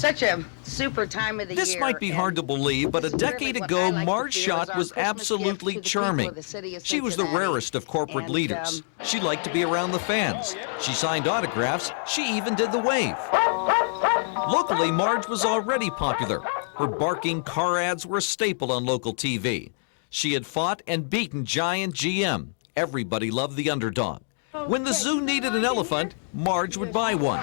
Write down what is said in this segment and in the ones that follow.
Such a super time of the year. This might be hard to believe, but a decade ago, Marge Schott was absolutely charming. She was the rarest of corporate leaders. She liked to be around the fans. She signed autographs. She even did the wave. Locally, Marge was already popular. Her barking car ads were a staple on local TV. She had fought and beaten giant GM. Everybody loved the underdog. When the zoo needed an elephant, Marge would buy one.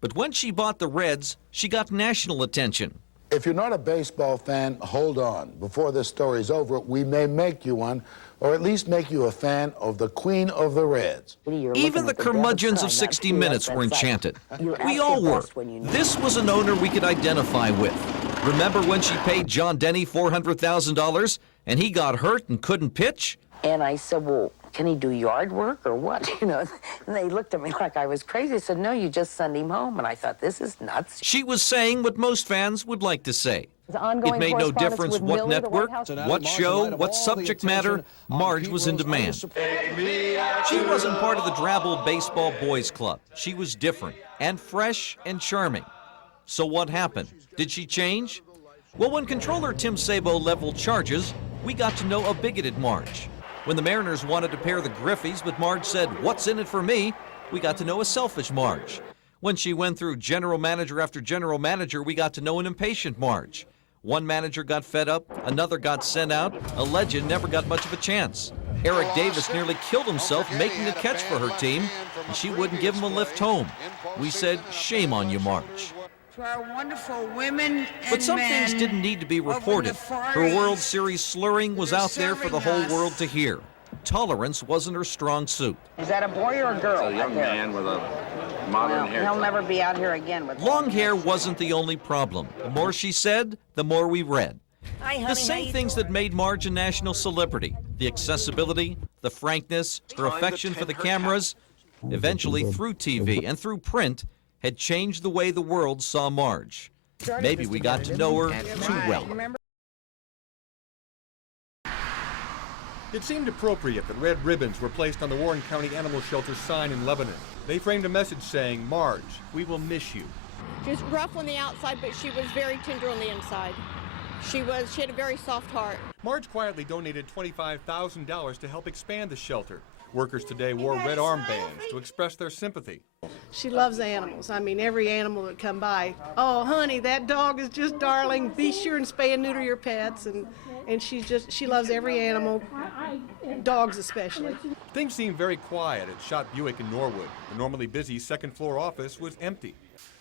But when she bought the Reds, she got national attention. If you're not a baseball fan, hold on. Before this story's over, we may make you one, or at least make you a fan of the Queen of the Reds. Even the curmudgeons of 60 Minutes were enchanted. We all were. This was an owner we could identify with. Remember when she paid John Denny $400,000 and he got hurt and couldn't pitch? And I said, well, can he do yard work or what? You know, and they looked at me like I was crazy. I said, no, you just send him home. And I thought, this is nuts. She was saying what most fans would like to say. It made no difference what network, what show, what subject matter, Marge was in demand. She wasn't part of the drabble baseball boys club. She was different and fresh and charming. So what happened? Did she change? Well, when controller Tim Sabo leveled charges, we got to know a bigoted Marge. When the Mariners wanted to pair the Griffies, but Marge said, "What's in it for me?" we got to know a selfish Marge. When she went through general manager after general manager, we got to know an impatient Marge. One manager got fed up, another got sent out, a legend never got much of a chance. Eric Davis nearly killed himself making a catch for her team, and she wouldn't give him a lift home. We said, shame on you, Marge. To our wonderful women and But some men things didn't need to be reported. Her World Series slurring was out there for the whole world to hear. Tolerance wasn't her strong suit. Is that a boy or a girl? It's a young man with a modern haircut. He'll never be out here again with Long hair wasn't the only problem. The more she said, the more we read. The same things that made Marge a national celebrity. The accessibility, the frankness, her affection for the cameras, eventually through TV and through print, had changed the way the world saw Marge. Maybe we got to know her too well. It seemed appropriate that red ribbons were placed on the Warren County Animal Shelter sign in Lebanon. They framed a message saying, "Marge, we will miss you." She was rough on the outside, but she was very tender on the inside. She had a very soft heart. Marge quietly donated $25,000 to help expand the shelter. Workers today wore red armbands to express their sympathy. She loves animals. I mean, every animal that come by. Oh, honey, that dog is just darling. Be sure and spay and neuter your pets. And she loves every animal, dogs especially. Things seemed very quiet at Schott Buick in Norwood. The normally busy second floor office was empty.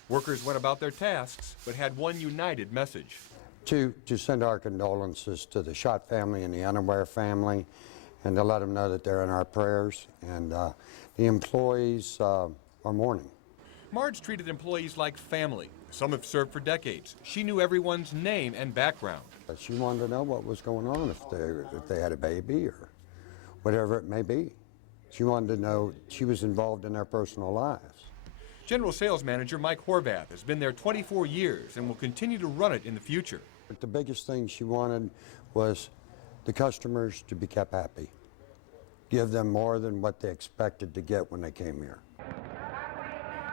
Workers went about their tasks, but had one united message. To send our condolences to the Schott family and the Unaware family, and to let them know that they're in our prayers, and the employees are mourning. Marge treated employees like family. Some have served for decades. She knew everyone's name and background. She wanted to know what was going on, if they had a baby or whatever it may be. She wanted to know. She was involved in their personal lives. General Sales Manager Mike Horvath has been there 24 years and will continue to run it in the future. But the biggest thing she wanted was the customers to be kept happy. Give them more than what they expected to get when they came here.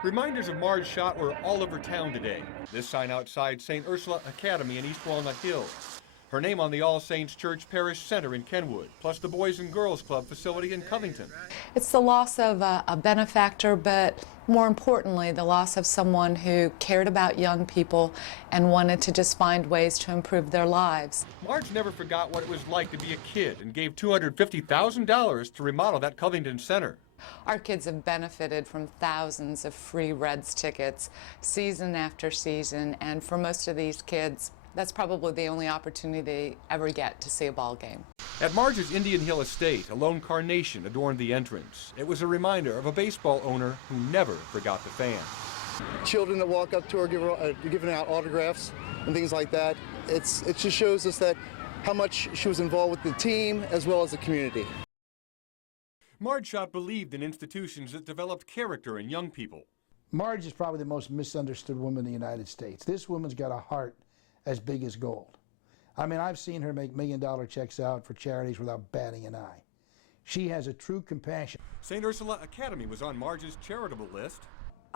Reminders of Marge Schott were all over town today. This sign outside St. Ursula Academy in East Walnut Hills. Her name on the All Saints Church Parish Center in Kenwood, plus the Boys and Girls Club facility in Covington. It's the loss of a benefactor, but more importantly, the loss of someone who cared about young people and wanted to just find ways to improve their lives. Marge never forgot what it was like to be a kid and gave $250,000 to remodel that Covington Center. Our kids have benefited from thousands of free Reds tickets season after season, and for most of these kids, that's probably the only opportunity they ever get to see a ball game. At Marge's Indian Hill estate, a lone carnation adorned the entrance. It was a reminder of a baseball owner who never forgot the fans. Children that walk up to her giving out autographs and things like that. It just shows us that how much she was involved with the team as well as the community. Marge Schott believed in institutions that developed character in young people. Marge is probably the most misunderstood woman in the United States. This woman's got a heart as big as gold. I mean, I've seen her make million-dollar checks out for charities without batting an eye. She has a true compassion. St. Ursula Academy was on Marge's charitable list.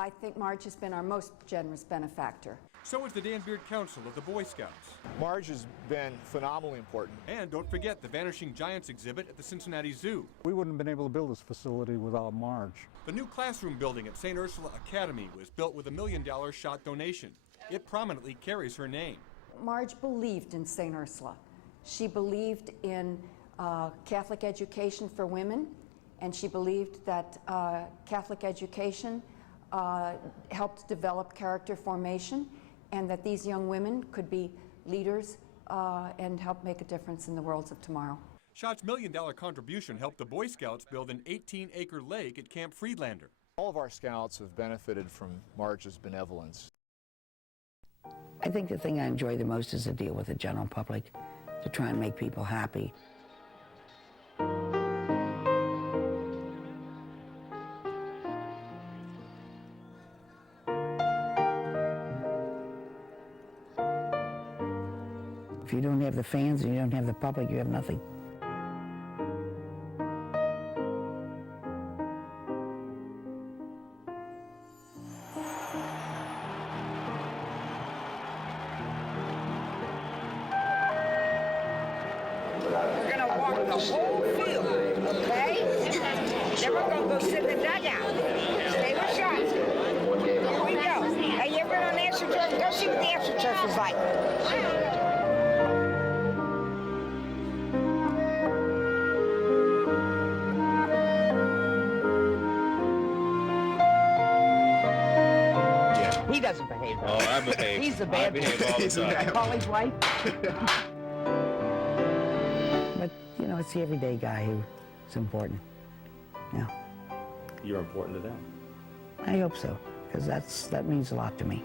I think Marge has been our most generous benefactor. So is the Dan Beard Council of the Boy Scouts. Marge has been phenomenally important. And don't forget the Vanishing Giants exhibit at the Cincinnati Zoo. We wouldn't have been able to build this facility without Marge. The new classroom building at St. Ursula Academy was built with a $1 million Schott donation. It prominently carries her name. Marge believed in St. Ursula. She believed in Catholic education for women, and she believed that Catholic education helped develop character formation, and that these young women could be leaders and help make a difference in the worlds of tomorrow. Schott's $1 million contribution helped the Boy Scouts build an 18-acre lake at Camp Friedlander. All of our scouts have benefited from Marge's benevolence. I think the thing I enjoy the most is to deal with the general public, to try and make people happy. If you don't have the fans and you don't have the public, you have nothing. We're going to walk the whole field, okay? Then we're going to go sit in the dugout. Stay with shots. Here we go. Hey, you ever been on the AstroTurf? Go see what the AstroTurf is like. He doesn't behave. Oh, I behave. He's the bad I behave all the time. Call his wife. But, you know, it's the everyday guy who's important. Yeah. You're important to them. I hope so, because that means a lot to me.